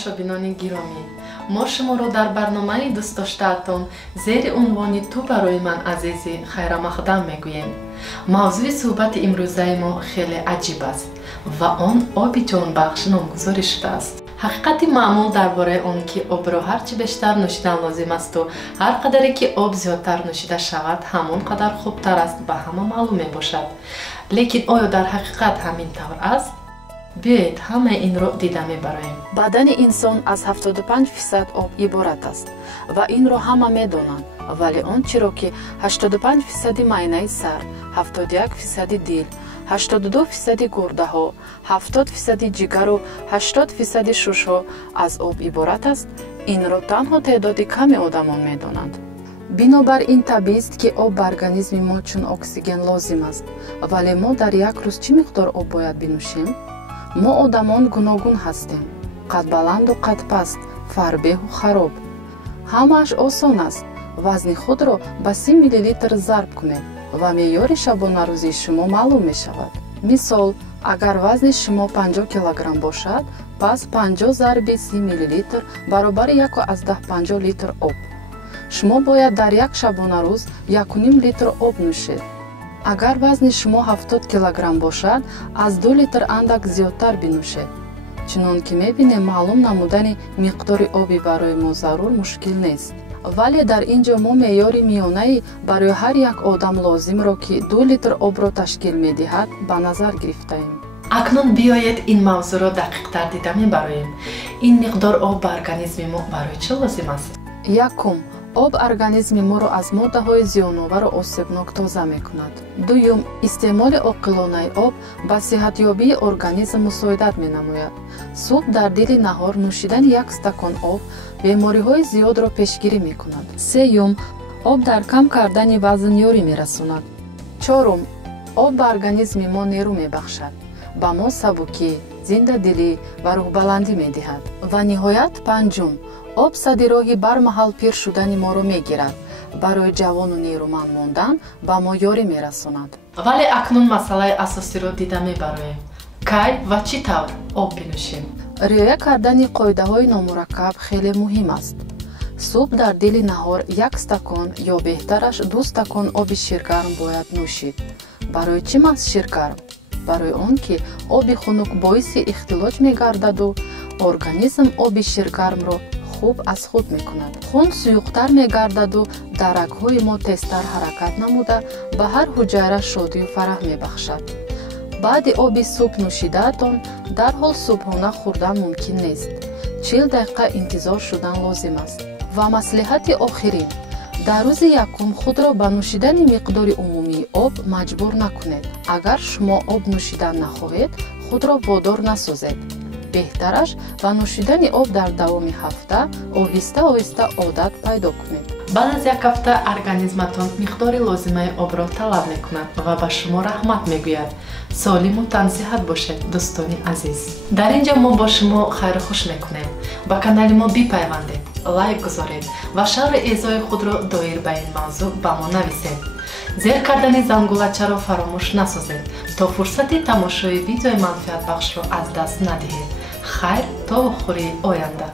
тамошобинони гиромӣ, мо шуморо дар барномаи дӯстдоштаатон зери унвони «Ту барои ман азизи» хайрамақдам мегӯем. Мавзӯи суҳбати имрӯзаи мо хеле аҷиб аст ва он оби ҷонбахш номгузорӣ шудааст. ҳақиқати маъмул дар бораи он ки обро ҳарчи бештар нӯшидан лозим асту ҳар қадаре ки об зиёдтар нӯшида шавад ҳамон қадар хубтар аст ба ҳама маълум мебошад. Лекин оё дар ҳақиқат ҳамин тавр аст? биёед ҳамаи инро дида мебароем. бадани инсон аз 75% об иборат аст ва инро ҳама медонанд, вале он чиро ки 85% майнаи сар, 71% дил, 82% гурдаҳо, 70% ҷигару 80% шушҳо аз об иборат аст, инро танҳо теъдоди каме одамон медонанд. бинобар ин табиист ки об ба организми мо чун оксиген лозим аст, вале мо дар як рӯз чӣ миқдор об бояд бинӯшем? мо одамон гуногун ҳастем, қад баланду қад паст, фарбеҳу хароб. ҳамааш осон аст. вазни худро ба 30 мл зарб кунед ва меъёри шабонарӯзии шумо маълум мешавад. мисол, агар вазни шумо 50 кг бошад, пас 50 зарби 30 мл баробари 1,50 литр об. шумо бояд дар як шабонарӯз 1,5 литр об нӯшед. агар вазни шумо 70 кг бошад, аз 2 литр андак зиёдтар бинӯшед. чунон ки мебинем, маълум намудани миқдори оби барои мо зарур мушкил нест. вале дар ин ҷо мо меъёри миёнаи барои ҳар як одам лозимро ки 2 литр обро ташкил медиҳад ба назар гирифтаем. акнун биёед ин мавзӯъро дақиқтар дида мебароем. ин миқдор об ба организми мо барои чӣ лозим аст? якум, об организми моро аз моддаҳои зиёновару осебнок тоза мекунад. дуюм, истеъмоли оқилонаи об ба сиҳатёбии организм мусоидат менамояд. субҳ дар дили наҳор нӯшидани 1 стакон об бемориҳои зиёдро пешгирӣ мекунад. сеюм, об дар кам кардани вазн ёрӣ мерасонад. чорум, об ба организми мо нерӯ мебахшад, ба мо сабукӣ, зиндадилӣ ва рӯҳбаландӣ медиҳад. ва ниҳоят панҷум, об сади роҳи бармаҳал пир шудани моро мегирад, барои ҷавону нерӯманд мондан ба мо ёрӣ мерасонад. вале акнун масъалаи асосиро дида мебароем. кай ва чӣ тавр об бинӯшем? риоя кардани қоидаҳои номураккаб хеле муҳим аст. субҳ дар дили наҳор 1 стакон ё беҳтараш 2 стакон оби ширгарм бояд нӯшид. барои чӣ маҳз ширгарм? барои он ки оби хунук боиси ихтилоҷ мегардаду организм оби ширгармро хуб аз худ мекунад. хун суюқтар мегардаду дар рагҳои мо тезтар ҳаракат намуда ба ҳар ҳуҷайра шодию фараҳ мебахшад. баъди оби субҳ нӯшидаатон дарҳол субҳона хӯрдан мумкин нест. 40 дақиқа интизор шудан лозим аст. ва маслиҳати охирин, дар рӯзи якум худро ба нӯшидани миқдори умумии об маҷбур накунед. агар шумо об нӯшидан нахоҳед, худро водор насозед. беҳтараш ба нӯшидани об дар давоми ҳафта оҳиста оҳиста одат пайдо кунед. баъд аз як ҳафта организматон миқдори лозимаи обро талаб мекунад ва ба шумо раҳмат мегӯяд. солиму тансиҳат бошед, дӯстони азиз. дар ин ҷо мо бо шумо хайру хуш мекунем. ба канали мо бипайвандед, лайк гузоред ва шаври эъзои худро доир ба ин мавзӯъ ба мо нависед. зер кардани зангулачаро фаромӯш насозед, то фурсати тамошои видеои манфиатбахшро аз даст надиҳед. хайр то вохӯрии оянда.